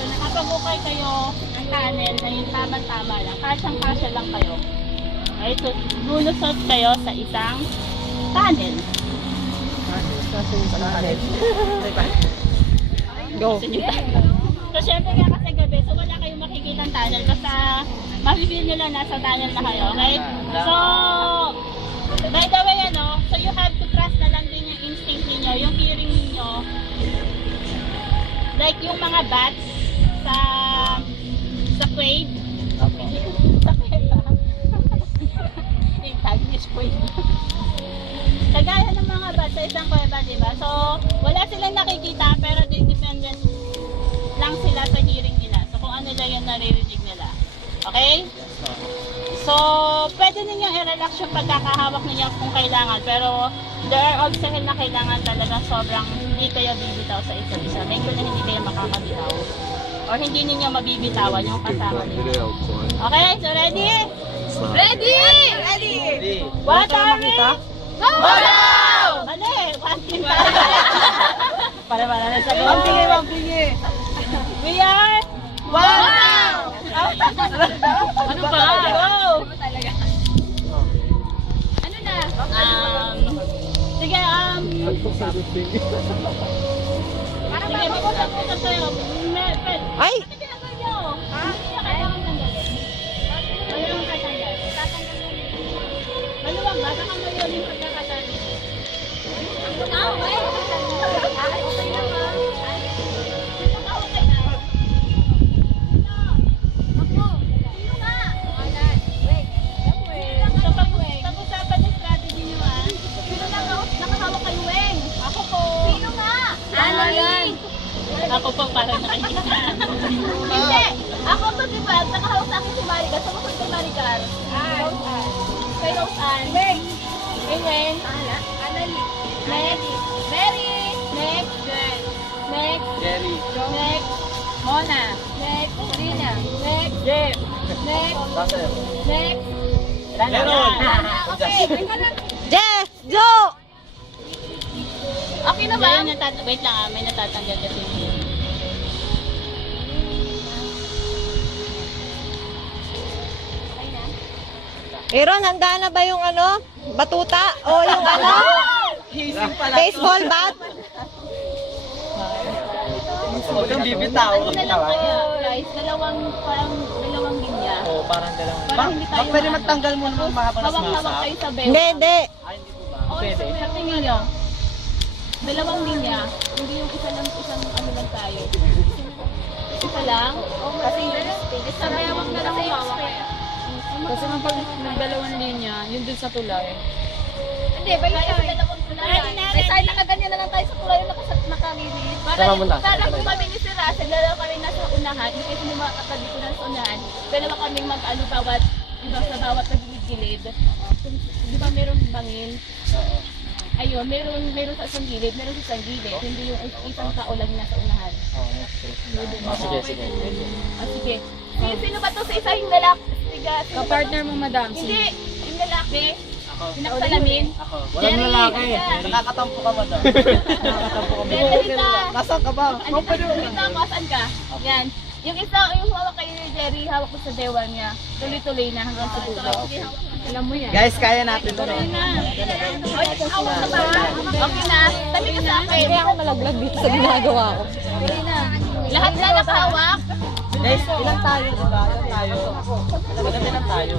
Nakapag-ukay kayo ng tunnel na yung tama-tama lang. Kasyang-kasya lang kayo. Okay, so lulusot kayo sa isang tunnel. Go. So syempre nga kasi gabi, so wala kayong makikita ng tunnel. Basta mapipil nyo lang nasa tunnel na kayo, okay? So, by the way, so you have to trust na lang din yung instinct niyo, yung hearing niyo. Like yung mga bats sa quaid. Sa kuweba. Yung tag is quaid. Kagaya ng mga bats sa isang kuweba, diba? So, wala silang nakikita pero dependent lang sila sa hearing nila. So, kung ano lang yung naririnig nila. Okay? So, pwede ninyong i-relax yung pagkakahawak ninyo kung kailangan. Pero, there are also na kailangan talaga sobrang hindi kayo bibitaw sa isa't isa. Make sure na hindi kayo makakabitaw. O hindi ninyo mabibitawan yung kasama ninyo. Okay? So, ready? Ready! Ready! What are we? Wow! Ano eh? One team pa. Para na sa go. Wampingi. We are... Wow! Ano ba? Go! Ano na? Sige, sige, mag-usap tayo. Ay! Ano ginagawa nyo? Hindi nyo kailangan tanggalin. Kailangan tatanggal. Maluwag ba? Saka maluwag yung pagkakatali. Okay. Okay naman. Okay na. Pag-usapan ng strategy nyo sino nakahawak kay Weng? Ako po. Sino nga? Annalyn. Ako po para nakikita. Hindi. Ako to diba? Nakahawak sa akin si Maricar. Sumusod kay Maricar. Kay Roseanne. Weng. Kay Weng. Annalyn. Next. Mary. Next. Next. Jerry. Next. Mona. Next. Rina. Next. Jeff. Next. Russell. Next. Meron. Okay. Jess! Joe! Okay na ba? Wait lang may natatanggal kasi. Aaron, handa na ba yung batuta? O yung baseball bat? Huwag kang bibitaw. Ano na lang kayo, guys? Dalawang linya. Oo, parang dalawang. Para hindi tayo Pwede magtanggal mo naman mahaba na hawak kayo sa bewa. Hindi. Ay, hindi po ba? Oo, Pwede. sa tingin nyo. Dalawang linya. Hindi yung isang ano lang tayo. Isa lang. Kasi sa bewang na lang hawak. Kasi pag nagdalawang linya, yun dun sa tulay. Hindi, ba yung dalawang tulay? May side nakaganyan na lang tayo sa tulay yung nakalinis. Sama mo na. Para kung kami ni Sir Russell, dalawa kami nasa unahan, hindi kasi mga katabi ko na sa unahan, dalawa kami mag-ano bawat, sa bawat nagigilid. Di ba meron bangin? Ayun, meron sa isang gilid, meron sa isang gilid. Hindi yung isang tao lang nasa unahan. Sige, sige. Sige. Sino ba to sa isa yung lalaki? Ka-partner mo, madam. Hindi, yung lalaki. Pinaksalamin. Ako. Walang lalaki. Nakakatampo ka ba doon? Nakakatampo ka ba? Dito. Nasaan ka ba? Dito ako, saan ka? Yan. Yung isa, yung hawak kay Jerry, hawak ko sa dewa niya. Tuloy-tuloy na hanggang sa dulo. Alam mo yan. Guys, kaya natin to. Okay na. Hawak ka ba? Okay na. Tabi ka sa akin. Kaya ako malaglag dito sa ginagawa ko. Okay na. Lahat na nakahawak. Guys, ilang tayo, diba? Ilang tayo? Maganda lang tayo.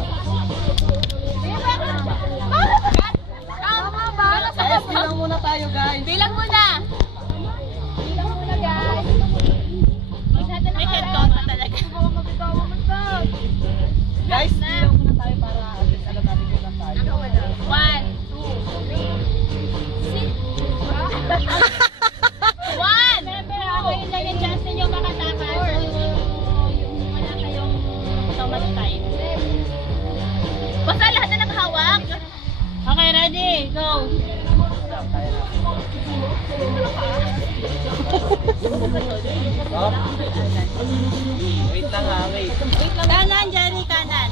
go. Wait lang ha, wait. Kanan, Jerry, kanan.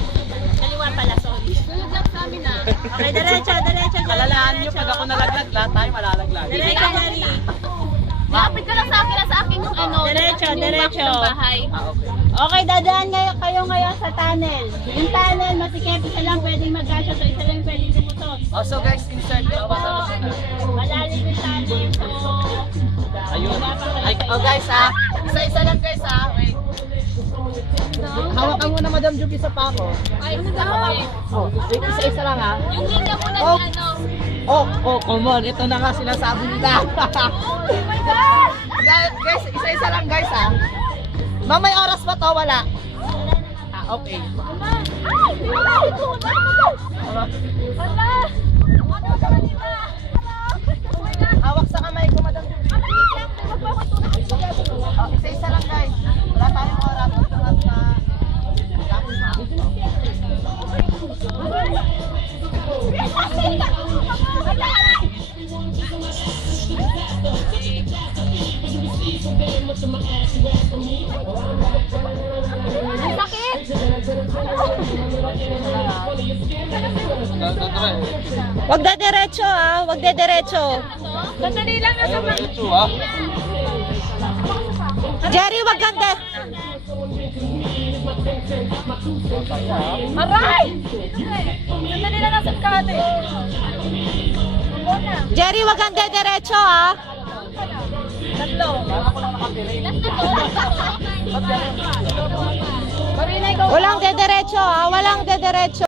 Kaliwa pala, sorry. Sunod lang sa amin ah. Okay, diretso, Jerry. Alalaan nyo, pag ako nalaglag, lahat tayo malalaglag. Diretso, Jerry. Lapit ka lang sa akin yung ano. Diretso, yung diretso. back ng bahay. Okay. Okay, dadaan kayo ngayon sa tunnel. Yung tunnel, masikip, isa lang pwedeng magkasya, so isa lang pwedeng lumusot. So guys, insert nyo. Malalim yung tunnel, so... Ayun. Ay, guys ha. Isa-isa lang guys ha. Wait. Hawakan mo na Madam Juby sa pako. Ay, ay. Oh, wait, isa-isa lang ha. Yung linya mo na Oh. ano. Come on. Ito na nga sinasabi nila. Oh my God! Guys, isa-isa lang guys ha. Ma'am, may oras ba to? Wala. Okay. Ay! Wala! Wala! Ano sa kanila? Hawak sa kamay ko, Madam Juby. Oh, isa-isa lang guys. Wala tayong oras. Tapos na. Ang sakit! Wag na diretso ah, wag na diretso. Sandali lang nasa Jerry, wag kang Aray! Sandali lang nasa kate. Jerry, wag kang diretso ah. Marina, ikaw. Walang diretso ah, walang diretso.